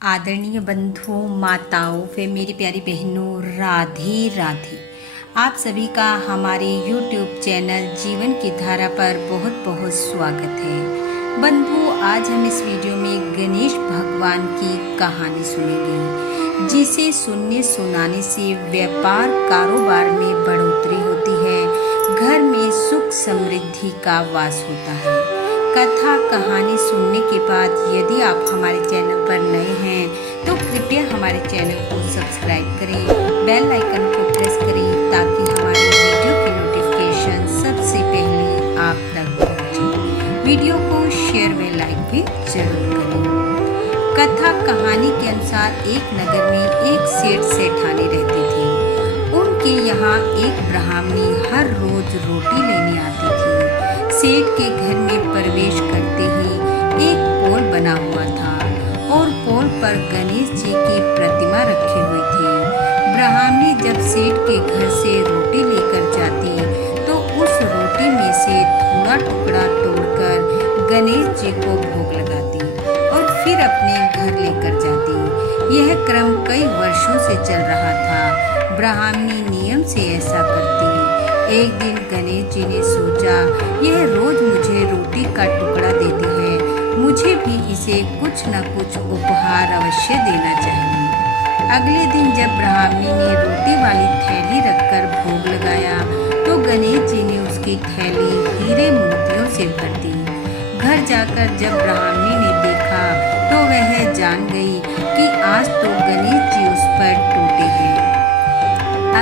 आदरणीय बंधुओं, माताओं व मेरी प्यारी बहनों, राधे राधे। आप सभी का हमारे YouTube चैनल जीवन की धारा पर बहुत बहुत स्वागत है। बंधुओं, आज हम इस वीडियो में गणेश भगवान की कहानी सुनेंगे, जिसे सुनने सुनाने से व्यापार कारोबार में बढ़ोतरी होती है, घर में सुख समृद्धि का वास होता है। कथा कहानी सुनने के बाद यदि आप हमारे चैनल पर नए हैं तो कृपया हमारे चैनल को सब्सक्राइब करें, बेल आइकन को प्रेस करें ताकि हमारे वीडियो की नोटिफिकेशन सबसे पहले आप तक पहुंचे। वीडियो को शेयर व लाइक भी जरूर करें। कथा कहानी के अनुसार एक नगर में एक सेठ सेठानी रहते थे। उनके यहाँ एक ब्राह्मणी हर रोज रोटी लेने आती थी। सेठ के घर में प्रवेश करते ही एक पोल बना हुआ था और पोल पर गणेश जी की प्रतिमा रखी हुई थी। ब्राह्मणी जब सेठ के घर से रोटी लेकर जाती तो उस रोटी में से थोड़ा टुकड़ा तोड़कर गणेश जी को भोग लगाती और फिर अपने घर लेकर जाती। यह क्रम कई वर्षों से चल रहा था। ब्राह्मणी नियम से ऐसा करती। एक दिन गणेश जी ने सोचा, यह रोज मुझे रोटी का टुकड़ा देती है, मुझे भी इसे कुछ न कुछ उपहार अवश्य देना चाहिए। अगले दिन जब ब्राह्मणी ने रोटी वाली थैली रखकर भोग लगाया तो गणेश जी ने उसकी थैली हीरे मोतियों से भर दी। घर जाकर जब ब्राह्मणी ने देखा तो वह जान गई कि आज तो गणेश जी उस पर टूटे हैं।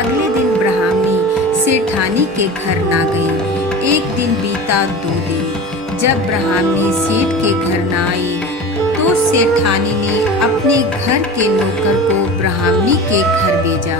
अगले दिन ब्राह्मणी सेठानी के घर ना गई। एक दिन बीता, 2 दिन। जब ब्राह्मणी सेठ के घर ना आई तो सेठानी ने अपने घर के नौकर को ब्राह्मणी के घर भेजा।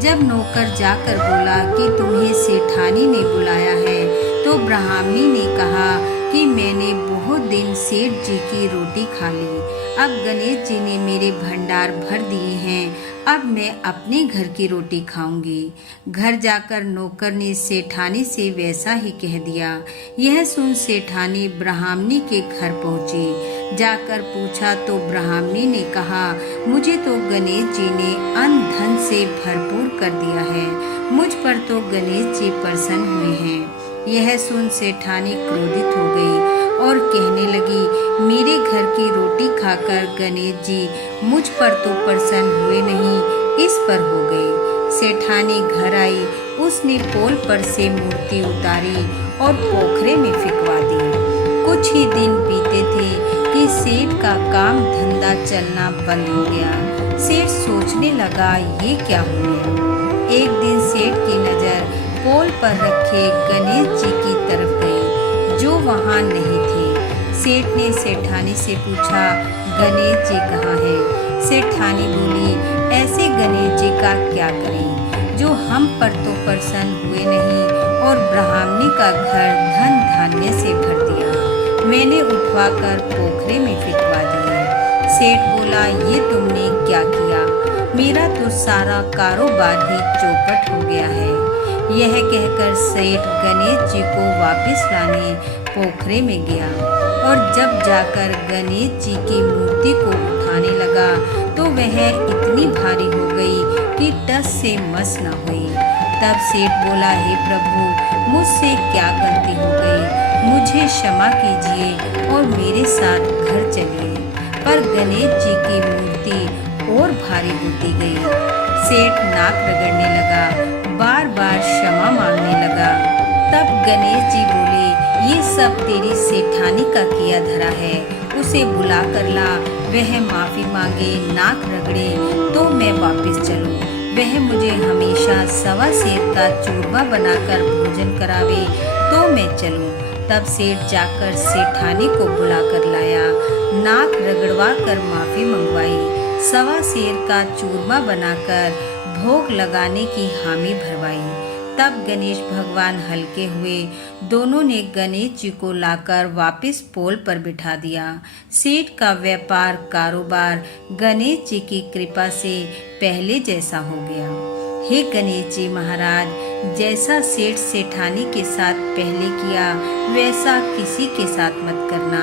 जब नौकर जाकर बोला कि तुम्हें सेठानी ने बुलाया है तो ब्राह्मणी ने कहा कि मैंने बहुत दिन सेठ जी की रोटी खा ली। अब गणेश जी ने मेरे भंडार भर दिए हैं, अब मैं अपने घर की रोटी खाऊंगी। घर जाकर नौकर ने सेठानी से वैसा ही कह दिया। यह सुन सेठानी ब्राह्मणी के घर पहुंची। जाकर पूछा तो ब्राह्मणी ने कहा, मुझे तो गणेश जी ने अन्न धन से भरपूर कर दिया है, मुझ पर तो गणेश जी प्रसन्न हुए हैं। यह सुन सेठानी क्रोधित हो गई और कहने लगी, मेरे घर की रोटी खाकर गणेश जी मुझ पर तो प्रसन्न हुए नहीं, इस पर हो गए। सेठानी घर आई, उसने पोल पर से मूर्ति उतारी और पोखरे में फिकवा दी। कुछ ही दिन बीते थे कि सेठ का काम धंधा चलना बंद हो गया। सेठ सोचने लगा, ये क्या हो गया। एक दिन सेठ की नजर पोल पर रखे गणेश जी की तरफ गई, जो वहाँ नहीं थे। सेठ ने सेठानी से पूछा, गणेश जी कहाँ हैं? सेठानी बोली, ऐसे गणेश जी का क्या करें जो हम पर तो प्रसन्न हुए नहीं और ब्राह्मणी का घर धन धान्य से भर दिया, मैंने उठवाकर पोखरे में फिकवा दिए। सेठ बोला, ये तुमने क्या किया? मेरा तो सारा कारोबार ही चौपट हो गया है। यह कहकर सेठ गणेश जी को वापस लाने पोखरे में गया और जब जाकर गणेश जी की मूर्ति को उठाने लगा तो वह इतनी भारी हो गई कि टस से मस न हुई। तब सेठ बोला, हे प्रभु, मुझसे क्या गलती हो गई, मुझे क्षमा कीजिए और मेरे साथ घर चलिए। पर गणेश जी की मूर्ति और भारी होती गई। सेठ नाक रगड़ने लगा, बार बार क्षमा मांगने लगा। तब गणेश जी बोले, ये सब तेरी सेठानी का किया धरा है, उसे बुला कर ला, वह माफी मांगे, नाक रगड़े तो मैं वापस चलूं। वह मुझे हमेशा सवा सेर का चूरमा बनाकर भोजन करावे तो मैं चलूं। तब सेठ जाकर सेठानी को बुला कर लाया, नाक रगड़वा कर माफी मंगवाई, सवा सेर का चूरमा बनाकर भोग लगाने की हामी भरवाई। तब गणेश भगवान हल्के हुए। दोनों ने गणेश जी को लाकर वापस पोल पर बिठा दिया। सेठ का व्यापार कारोबार गणेश जी की कृपा से पहले जैसा हो गया। हे गणेश जी महाराज, जैसा सेठ सेठानी के साथ पहले किया वैसा किसी के साथ मत करना।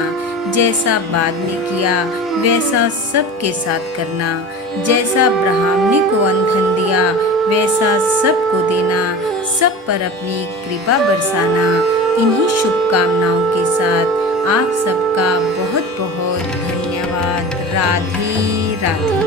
जैसा बाद ने किया वैसा सबके साथ करना, जैसा ब्राह्मणी को अन्न दिया वैसा सबको देना, सब पर अपनी कृपा बरसाना। इन्हीं शुभकामनाओं के साथ आप सबका बहुत बहुत धन्यवाद। राधे राधे।